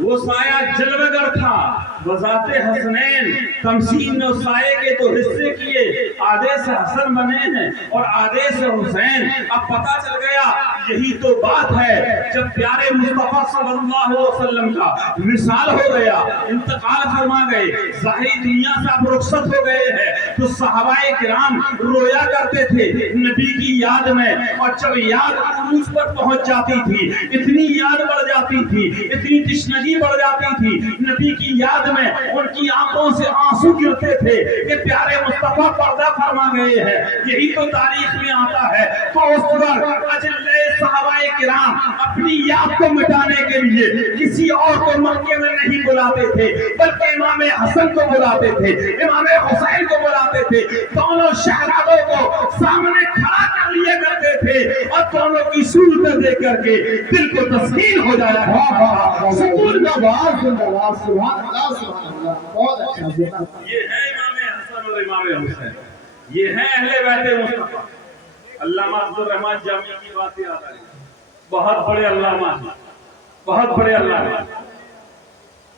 وہ سایہ جلوگر تھا، بذات حسنین تمثیل نے سائے کے تو حصے کیے، آدھے سے حسن بنے ہیں اور آدھے سے حسین۔ اب پتہ چل گیا یہی تو بات ہے، جب پیارے مصطفیٰ صلی اللہ علیہ وسلم کا وصال ہو گیا، انتقال فرما گئے، ظاہری دنیا سے اب رخصت ہو گئے ہیں، تو صحابہ کرام رویا کرتے تھے نبی کی یاد میں، اور جب یاد عروج پر پہنچ جاتی تھی، اتنی یاد بڑھ جاتی تھی، اتنی تشنگی بڑھ جاتی تھی نبی کی یاد میں، ان کی آنکھوں سے آنسو گرتے تھے کہ پیارے مصطفیٰ پردہ فرما گئے ہیں۔ یہی تو تاریخ میں آتا ہے۔ تو اس وقت اجلے صحابہ کرام اپنی یاد کو مٹانے کے لیے کسی اور کو مکے میں نہیں بلاتے تھے، بلکہ امام حسن کو بلاتے تھے، امام حسین کو بلاتے تھے، دونوں شہزادوں کو سامنے کھڑا کر لیے کرتے تھے، اور دونوں کی صورتیں دیکھ کر کے دل کو تسکین ہو جایا تھا، سکون کا باعث ہوگا۔ سبحان اللہ سبحان اللہ، بہت اچھا۔ یہ ہے امام حسن اور امام حسین، یہ ہے اہل بیت مصطفیٰ۔ علامہ عبدالرحمن جامی کی بات یاد آ رہی، بہت بڑے علامہ ہیں، بہت بڑے علامہ۔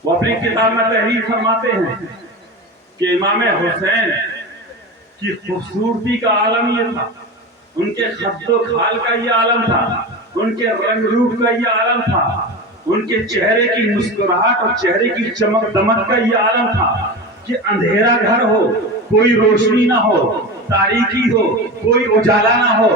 وہ اپنی کتاب میں تحریر فرماتے ہیں کہ امام حسین کی خوبصورتی کا عالم یہ تھا، ان کے خد و خال کا یہ عالم تھا، ان کے رنگ روپ کا یہ عالم تھا، ان کے چہرے کی مسکراہٹ اور چہرے کی چمک دمک کا یہ عالم تھا کہ اندھیرا گھر ہو، کوئی روشنی نہ ہو، تاریکی ہو، کوئی اجالا نہ ہو،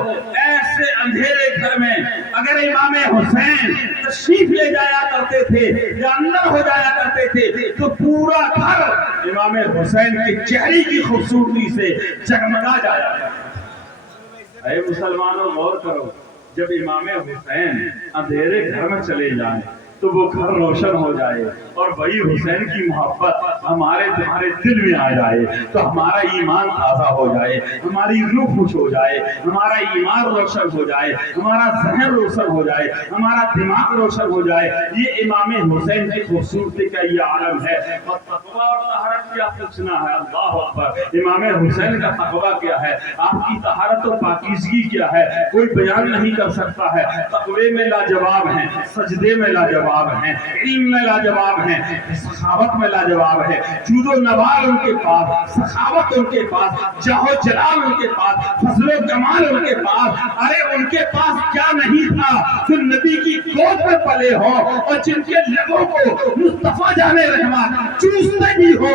ایسے اندھیرے گھر میں اگر امام حسین تشریف لے جایا کرتے تھے یا اندر ہو جایا کرتے تھے تو پورا گھر امام حسین کے چہرے کی خوبصورتی سے جگمگا جایا کرتا۔ اے مسلمانوں غور کرو، جب امام حسین اندھیرے گھر میں چلے جائیں تو وہ گھر روشن ہو جائے، اور وہی حسین کی محبت ہمارے تمہارے دل میں آ جائے تو ہمارا ایمان تازہ ہو جائے، ہماری روح خوش ہو جائے، ہمارا ایمان روشن ہو جائے، ہمارا ذہن روشن ہو جائے، ہمارا دماغ روشن ہو جائے۔ یہ امام حسین کی خوبصورتی کا یہ عالم ہے۔ اور تقویٰ اور طہارت کیا پوچھنا ہے، اللہ اکبر۔ امام حسین کا تقویٰ کیا ہے، آپ کی طہارت و پاکیزگی کیا ہے، کوئی بیان نہیں کر سکتا ہے۔ تقوی میں لاجواب ہیں، سجدے میں لاجواب ہیں، علم میں لاجواب ہیں، سخاوت میں لاجواب ہے، جود و نوال ان کے پاس، سخاوت ان کے پاس، جاہ و جلال ان کے پاس، فضل و کمال ان کے پاس۔ ارے ان کے پاس کیا نہیں تھا جو نبی کی گود میں پلے ہو، اور جن کے لبوں کو مصطفیٰ جان رحمت چوستے بھی ہو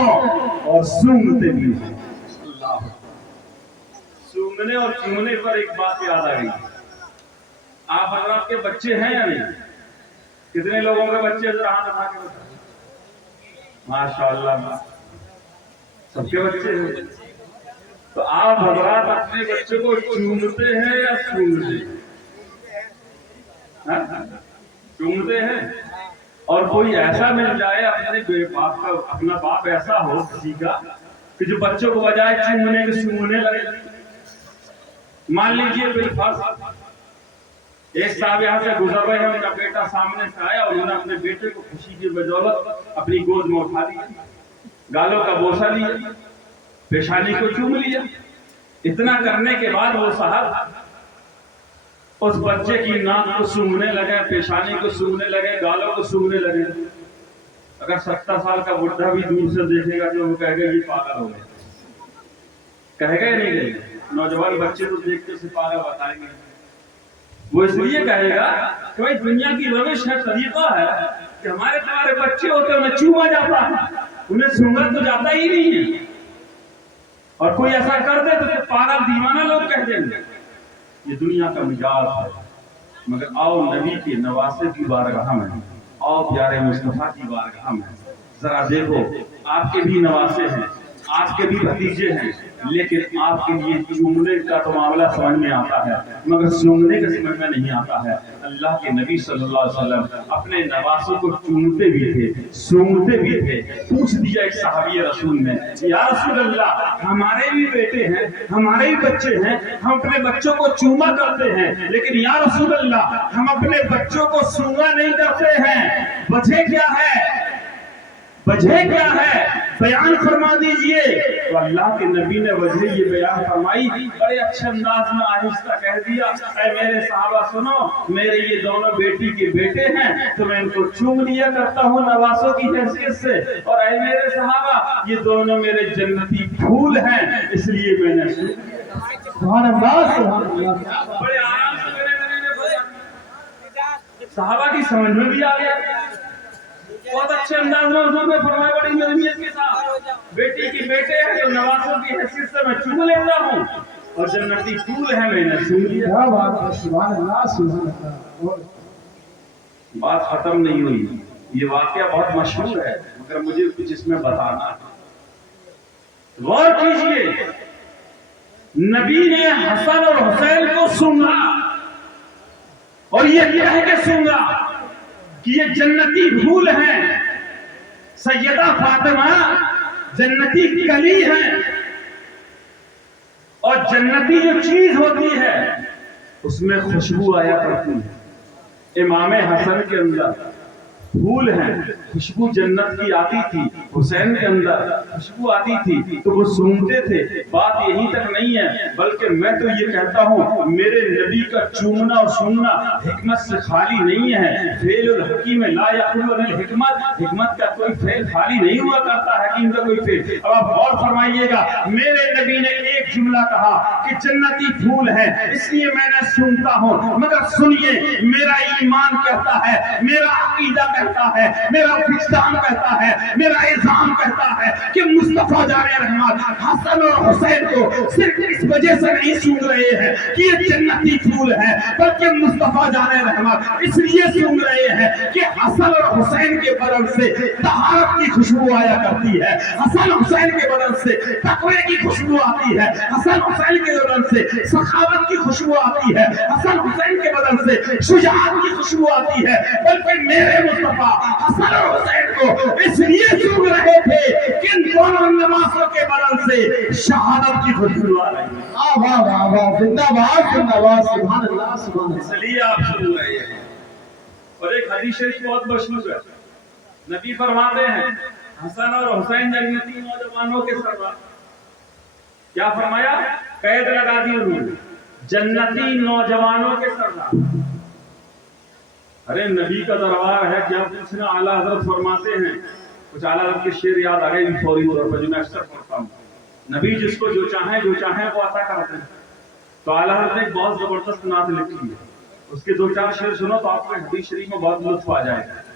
اور سونگتے بھی ہو۔ اللہ سونگنے اور چومنے پر ایک بات یاد آ گئی، آپ حضرات کے بچے ہیں یا نہیں؟ کتنے لوگوں کے بچے ذرا ہاتھ اٹھا کے بتائیں۔ ماشاءاللہ سب کے بچے ہیں۔ تو آپ حضرات اپنے بچے کو چومتے ہیں یا سونگتے ہیں؟ چومتے ہیں؟ اور کوئی ایسا مل جائے اپنے باپ کا، اپنا باپ ایسا ہو کسی کا کہ جو بچوں کو بجائے چومنے کے سونگنے لگے۔ مان لیجیے بالفرض ایک صاحب یہاں سے گزر رہے ہیں، ان کا بیٹا سامنے سے آیا، انہوں نے اپنے بیٹے کو خوشی کی بدولت اپنی گود میں اٹھا لیا، گالوں کا بوسہ لیا، پیشانی کو چوم لیا۔ اتنا کرنے کے بعد وہ صاحب اس بچے کی ناک کو سونگنے لگے، پیشانی کو سونگنے لگے، گالوں کو سونگنے لگے۔ اگر 70 سال کا بڈھا بھی دور سے دیکھے گا تو وہ کہے گا یہ پاگل ہو گئے، کہے گا یا نہیں کہے گا؟ نوجوان بچے تو دیکھتے سے پاگل بتائیں گے۔ وہ اس لیے کہے گا کہ بھائی دنیا کی روش ہے، طریقہ ہے کہ ہمارے تمہارے بچے ہوتے انہیں چوما جاتا ہے، انہیں سونگا تو جاتا ہی نہیں ہے، اور کوئی ایسا کر دے تو پاگل دیوانہ لوگ کہہ دیں گے۔ یہ دنیا کا مزاج ہے۔ مگر آؤ نبی کے نواسے کی بارگاہ میں، آؤ پیارے مصطفیٰ کی بارگاہ میں، ذرا دیکھو آپ کے بھی نواسے ہیں، آپ کے بھی بھتیجے ہیں، لیکن آپ کے لیے چومنے کا تو معاملہ سمجھ میں آتا ہے مگر سونگنے کا سمجھ میں نہیں آتا ہے۔ اللہ کے نبی صلی اللہ علیہ وسلم اپنے نواسوں کو چومتے بھی تھے، سونگتے بھی تھے۔ پوچھ دیا ایک صحابی رسول نے، یا رسول اللہ ہمارے بھی بیٹے ہیں، ہمارے بھی بچے ہیں، ہم اپنے بچوں کو چوما کرتے ہیں، لیکن یا رسول اللہ ہم اپنے بچوں کو سونگا نہیں کرتے ہیں، وجہ کیا ہے؟ وجہ کیا ہے؟ بیان فرما دیجئے۔ تو اللہ کے نبی نے وجہ یہ بیان فرمائی، بڑے اچھے انداز میں آہستہ کہہ دیا، اے میرے صحابہ سنو، میرے یہ دونوں بیٹی کے بیٹے ہیں تو میں ان کو چوم لیا کرتا ہوں نواسوں کی حیثیت سے، اور اے میرے صحابہ یہ دونوں میرے جنتی پھول ہیں اس لیے میں نے سبحان اللہ سبحان اللہ۔ بڑے آرام سے میرے نبی نے بولا، صحابہ کی سمجھ میں بھی آ گیا، بہت اچھے انداز میں حضور نے فرمایا بڑی نرمیت کے ساتھ، بیٹی کی بیٹے ہیں جو نواسوں کی حیثیت سے میں چوم لیتا ہوں اور جنتی پھول ہیں میں نے چوم لیا۔ کیا بات ہے، سبحان اللہ سبحان اللہ۔ بات ختم نہیں ہوئی، یہ واقعہ بہت مشہور ہے مگر مجھے کچھ اس میں بتانا ہے۔ غور کیجئے، نبی نے حسن اور حسین کو سونگا اور یہ کہہ کے سونگا کہ یہ جنتی پھول ہیں، سیدہ فاطمہ جنتی کلی ہیں، اور جنتی جو چیز ہوتی ہے اس میں خوشبو آیا کرتی ہے۔ امام حسن کے اندر پھول ہیں، خوشبو جنت کی آتی تھی، حسین کے اندر خوشبو آتی تھی تو وہ سونگتے تھے۔ بات یہی تک نہیں ہے بلکہ میں تو یہ کہتا ہوں میرے نبی کا چومنا اور سونگنا حکمت سے خالی نہیں ہے۔ فعل الحکیم لا یخلو عن الحکمت، حکمت کا کوئی فعل خالی نہیں ہوا کرتا، حکیم کا کوئی فعل۔ اب آپ غور فرمائیے گا، میرے نبی نے ایک جملہ کہا کہ جنتی پھول ہے اس لیے میں نے سونگتا ہوں، مگر سنیے میرا ایمان کہتا ہے، میرا عقیدہ کہتا ہے، میرا وجدان کہتا ہے، میرا اعظام کہتا ہے کہ مصطفیٰ جان رحمت حسن اور حسین کو صرف اس وجہ سے نہیں سونگ رہے ہیں کہ یہ جنتی پھول ہے، بلکہ مصطفیٰ جان رحمت اس لیے سونگ رہے ہیں کہ حسن اور حسین کے بدن سے طہارت کی خوشبو آیا کرتی ہے، حسن حسین کے بدن سے تقوی کی خوشبو آتی ہے، حسن حسین کے بدن سے سخاوت کی خوشبو آتی ہے، حسن حسین کے بدن سے شجاعت کی خوشبو آتی ہے، بلکہ میرے مصطفیٰ حسن اور حسین کو اس لیے سونگ رہے تھے کہ ان دونوں نواسوں کے بدن سے شہادت کی خوشبو آ رہی ہے۔ واہ واہ واہ، زندہ باد زندہ باد، سبحان اللہ سبحان اس اللہ۔ لیے آپ سن رہے ہیں۔ اور ایک حدیث شریف بہت مشہور ہے، نبی فرماتے ہیں حسن اور حسین جنتی نوجوانوں کے سردار۔ کیا فرمایا؟ قید لگا دی انہوں نے، جنتی نوجوانوں کے سردار۔ ارے نبی کا دربار ہے، کیا پوچھنا؟ اعلیٰ حضرت فرماتے ہیں، کچھ اعلیٰ حضرت کے شعر یاد آ گئے فوری طور پر جو میں اکثر پڑھتا ہوں، نبی جس کو جو چاہیں وہ عطا کرتے ہیں۔ تو اعلیٰ حضرت نے ایک بہت زبردست نعت لکھی ہے، اس کے 2-4 شعر سنو تو آپ کو حدیث شریف میں بہت لطف آ جائے گا۔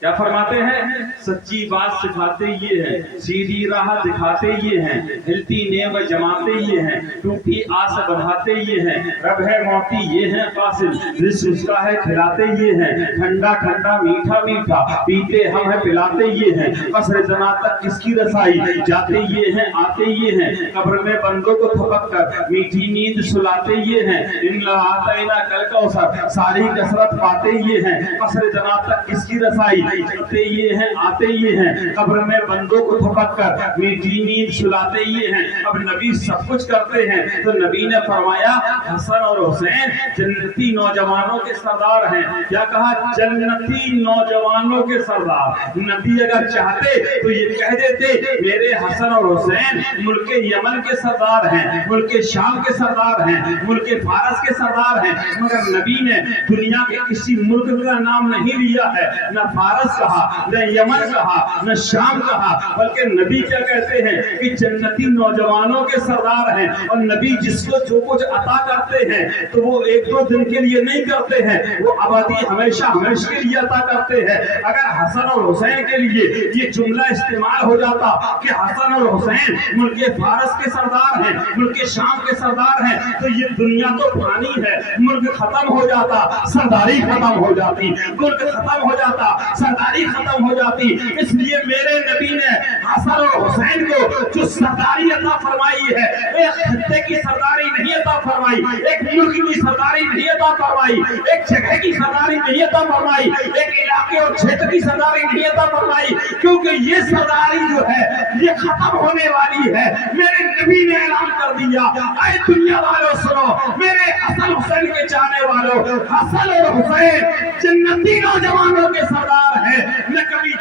کیا فرماتے ہیں؟ سچی بات سکھاتے یہ ہیں، سیدھی راہ دکھاتے یہ ہیں، ہلتی نیو جماتے یہ ہیں، ٹوٹی آس بڑھاتے یہ ہیں، رب ہے موتی یہ ہیں قاسم، رزق اس کا ہے کھلاتے یہ ہیں، ٹھنڈا ٹھنڈا میٹھا میٹھا پیتے ہم ہے پلاتے یہ ہیں، قصر جنا تک کس کی رسائی جاتے یہ ہیں آتے یہ ہیں، قبر میں بندوں کو تھپک کر میٹھی نیند سلاتے یہ ہیں، ان لہاتینا کل کوثر ساری کثرت پاتے یہ ہیں، قصر جنا تک کس کی رسائی جاتے یہ ہیں آتے یہ ہیں، قبر میں بندوں کو تھپک کر میٹھی نیند سلاتے یہ ہیں۔ اب نبی سب کچھ کرتے ہیں تو نبی نے فرمایا حسن اور حسین جنتی نوجوانوں کے سردار ہیں۔ کیا کہا؟ جنتی نوجوانوں کے سردار۔ نبی اگر چاہتے تو یہ کہہ دیتے میرے حسن اور حسین ملک یمن کے سردار ہیں، ملک شام کے سردار ہیں، ملک فارس کے سردار ہیں، مگر نبی نے دنیا کے کسی ملک کا نام نہیں لیا ہے، نہ فارس کہا، نہ یمن کہا، نہ شام کہا، بلکہ نبی کیا کہتے ہیں کہ جنتی نوجوانوں کے سردار ہیں۔ اور نبی جس کو جو کچھ عطا کرتے ہیں تو وہ 1-2 دن کے لیے نہیں کرتے ہیں، وہ ابدی ہمیشہ ہمیشہ کے لیے عطا کرتے ہیں۔ اگر حسن اور حسین کے لیے یہ جملہ استعمال ہو جاتا کہ حسن اور حسین ملک فارس کے سردار ہیں، ملک شام کے سردار ہیں، تو یہ دنیا تو پرانی ہے، ملک ختم ہو جاتا، سرداری ختم ہو جاتی، ملک ختم ہو جاتا، سرداری ختم ہو جاتی۔ اس لیے میرے نبی نے حسن اور حسین کو جو سرداری عطا فرمائی ہے، ایک خطے کی سرداری نہیں عطا فرمائی، ایک ملک کی سرداری نہیں عطا فرمائی، ایک جگہ کی سرداری نہیں عطا فرمائی، ایک علاقے اور چھیتر کی سرداری نہیں عطا فرمائی، کیونکہ یہ سرداری جو ہے یہ ختم ہونے والی ہے۔ میرے نبی نے اعلان کر دیا، اے دنیا والوں سنو، میرے حسن حسین کے چاہنے والوں، حسن اور حسین جنتی نوجوانوں کے سردار ہیں، نہ کبھی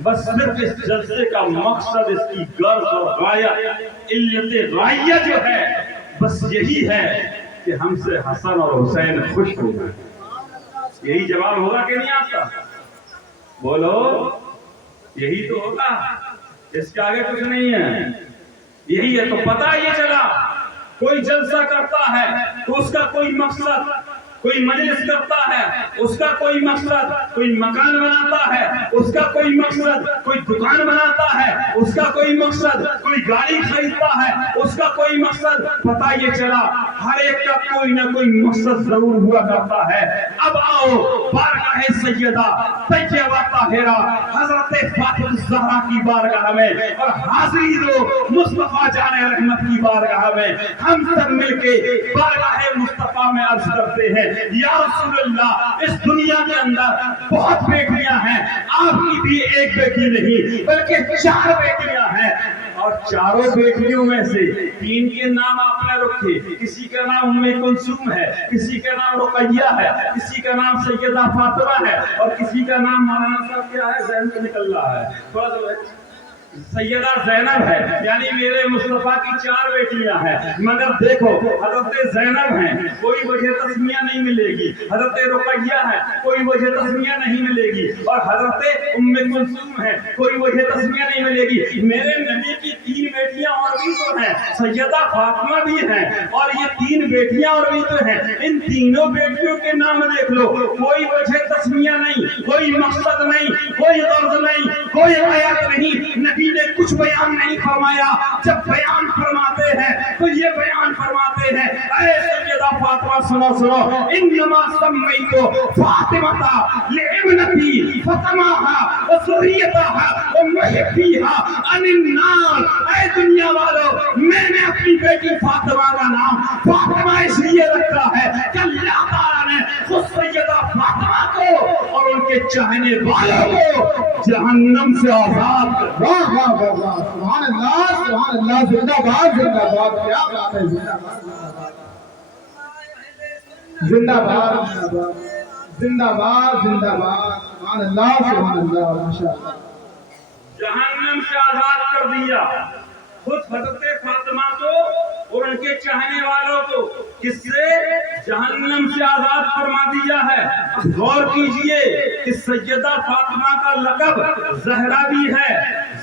بس صرف اس جلسے کا مقصد، اس کی غرض اور غایہ، علت غایہ جو ہے بس یہی ہے کہ ہم سے حسن اور حسین خوش ہو جائیں۔ یہی جواب ہوگا کہ نہیں آپ کا؟ بولو، یہی تو ہوگا، اس کے آگے کچھ نہیں ہے، یہی ہے۔ تو پتہ یہ چلا کوئی جلسہ کرتا ہے تو اس کا کوئی مقصد، کوئی مجلس کرتا ہے اس کا کوئی مقصد، کوئی مکان بناتا ہے اس کا کوئی مقصد، کوئی دکان بناتا ہے اس کا کوئی مقصد، کوئی گاڑی خریدتا ہے اس کا کوئی مقصد۔ پتہ یہ چلا ہر ایک کا کوئی نہ کوئی مقصد ضرور ہوا کرتا ہے۔ اب آؤ بارگاہ سیدہ طیبہ طاہرہ حضرت فاطمہ الزہرا کی بارگاہ میں اور حاضری دو مصطفیٰ جان رحمت کی بارگاہ میں، ہم سب مل کے بارگاہ مصطفیٰ میں عرض کرتے ہیں یا رسول اللہ، اس دنیا کے اندر بہت بیٹیاں ہیں، آپ کی بھی ایک بیٹی نہیں بلکہ 4 بیٹیاں ہیں، اور چاروں بیٹیوں میں سے 3 کے نام آپ نے رکھے، کسی کا نام ام کلثوم ہے، کسی کا نام رقیہ ہے، کسی کا نام سیدہ فاطمہ ہے، اور کسی کا نام مولانا صاحب کیا ہے، ذہن سے نکل رہا ہے تھوڑا سا، سیدہ زینب ہے، یعنی میرے مصطفیٰ کی 4 بیٹیاں ہیں۔ مگر دیکھو حضرت زینب ہیں، کوئی وجہ تسمیہ نہیں ملے گی، حضرت رقیہ ہے کوئی وجہ تسمیہ نہیں ملے گی، اور حضرت ام کلثوم ہے کوئی وجہ تسمیہ نہیں ملے گی۔ میرے نبی کی 3 بیٹیاں اور بھی تو ہیں، سیدہ فاطمہ بھی ہیں، اور یہ 3 بیٹیاں اور بھی تو ہیں۔ ان تینوں بیٹیوں کے نام دیکھ لو، کوئی وجہ تسمیہ نہیں، کوئی مقصد نہیں، کوئی غرض نہیں، کوئی آیت نہیں، نبی نے کچھ بیان نہیں فرمایا۔ جب بیان فرماتے ہیں تو یہ بیان فرماتے ہیں، اے سیدہ فاطمہ سنو سنو، انما سمیتو فاطمہ لابنتی فاطمہ وذریتها ومحبیها عن النار۔ اے دنیا والو، میں نے اپنی بیٹی فاطمہ کا نام فاطمہ اس لیے رکھا ہے کہ اللہ تعالیٰ نے خود سیدہ فاطمہ کو اور ان کے چاہنے والوں کو جہنم سے آزاد کر۔ واہ واہ واہ واہ، سبحان اللہ سبحان اللہ، زندہ باد زندہ باد، کیا بات ہے، زندہ باد زندہ باد زندہ باد زندہ باد، سبحان اللہ سبحان اللہ، ماشاء اللہ۔ جہنم سے آزاد کر دیا خود حضرت فاطمہ کو اور ان کے چاہنے والوں کو، کس سے؟ جہنم سے آزاد فرما دیا ہے۔ غور کیجئے کہ سیدہ فاطمہ کا لقب زہرا بھی ہے،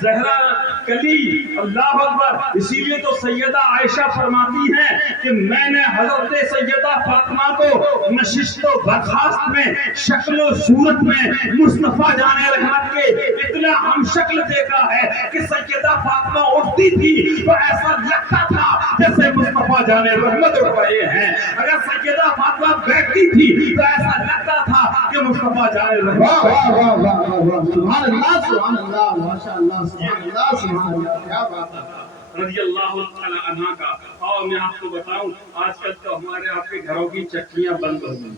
زہرا کلی، اللہ اکبر۔ اسی لیے تو سیدہ عائشہ فرماتی ہیں کہ میں نے حضرت سیدہ فاطمہ کو نشست و برخاست میں، شکل و صورت میں مصطفیٰ جان رحمت کے اتنا ہم شکل دیکھا ہے کہ سیدہ فاطمہ اٹھتی تھی تو ایسا لگتا تھا جیسے مصطفیٰ جان رحمت اٹھ رہے ہیں، اگر سیدہ فاطمہ بیٹھتی تھی تو ایسا لگتا تھا کہ مصطفیٰ جان رحمت۔ واہ واہ واہ واہ واہ، سبحان اللہ سبحان اللہ، ماشاء اللہ سبحان اللہ سبحان اللہ، کیا بات ہے۔ رضی اللہ تعالی عنہ کا۔ اور میں آپ کو بتاؤں، آج کل تو ہمارے آپ کے گھروں کی چکیاں بند ہو گئی۔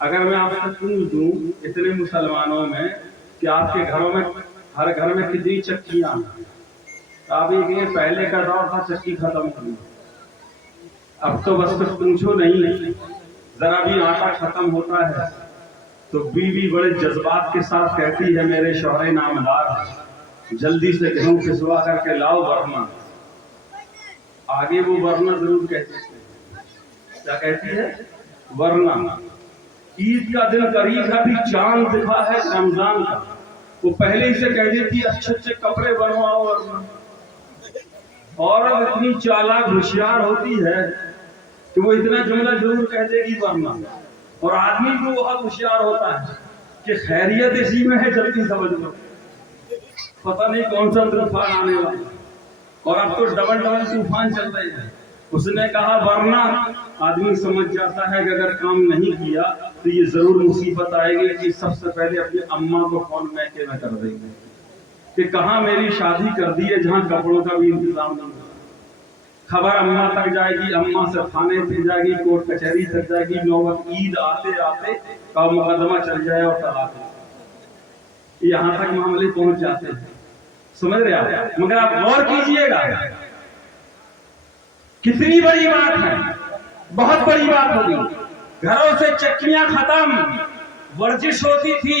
اگر میں آپ کو پوچھ دوں اتنے مسلمانوں میں کہ آپ کے گھروں میں ہر گھر میں کتنی چکیاں ہیں، آپ یہ کہیں پہلے کا دور تھا چکی ختم ہوئی، اب تو بس کچھ پوچھو نہیں، ذرا بھی آٹا ختم ہوتا ہے تو بیوی بڑے جذبات کے ساتھ کہتی ہے میرے شوہر نامدار جلدی سے گیہوں پسوا کر کے لاؤ ورنہ، آگے وہ ورنہ ضرور کہتی ہے، کیا کہتی ہے؟ ورنہ۔ عید کا دن قریب ہے، ابھی چاند دکھا ہے رمضان کا، وہ پہلے ہی سے کہہ دیتی ہے اچھے اچھے کپڑے بنواؤ ورنہ۔ عورت اتنی چالاک ہوشیار ہوتی ہے کہ وہ اتنا جملہ ضرور کہہ دے گی ورنہ، اور آدمی بھی بہت ہوشیار ہوتا ہے کہ خیریت اسی میں ہے، جلدی سمجھ لو، پتہ نہیں کون سا طوفان آنے والا، اور اب تو ڈبل طوفان چل رہے ہیں۔ اس نے کہا ورنہ، آدمی سمجھ جاتا ہے کہ اگر کام نہیں کیا تو یہ ضرور مصیبت آئے گی کہ سب سے پہلے اپنی اماں کو فون میکے میں کر دیں گے کہ کہاں میری شادی کر دی ہے جہاں کپڑوں کا بھی انتظام نہیں ہے۔ خبر اماں تک جائے گی، اماں سے تھانے پہ جائے گی، کورٹ کچہری تک جائے گی، نوبت عید آتے آتے کا مقدمہ چل جائے اور طلاق، یہاں تک معاملے پہنچ جاتے ہیں، سمجھ رہے آپ؟ مگر آپ غور کیجئے گا کتنی بڑی بات ہے، بہت بڑی بات ہوگی۔ گھروں سے چکیاں ختم، ورزش ہوتی تھی،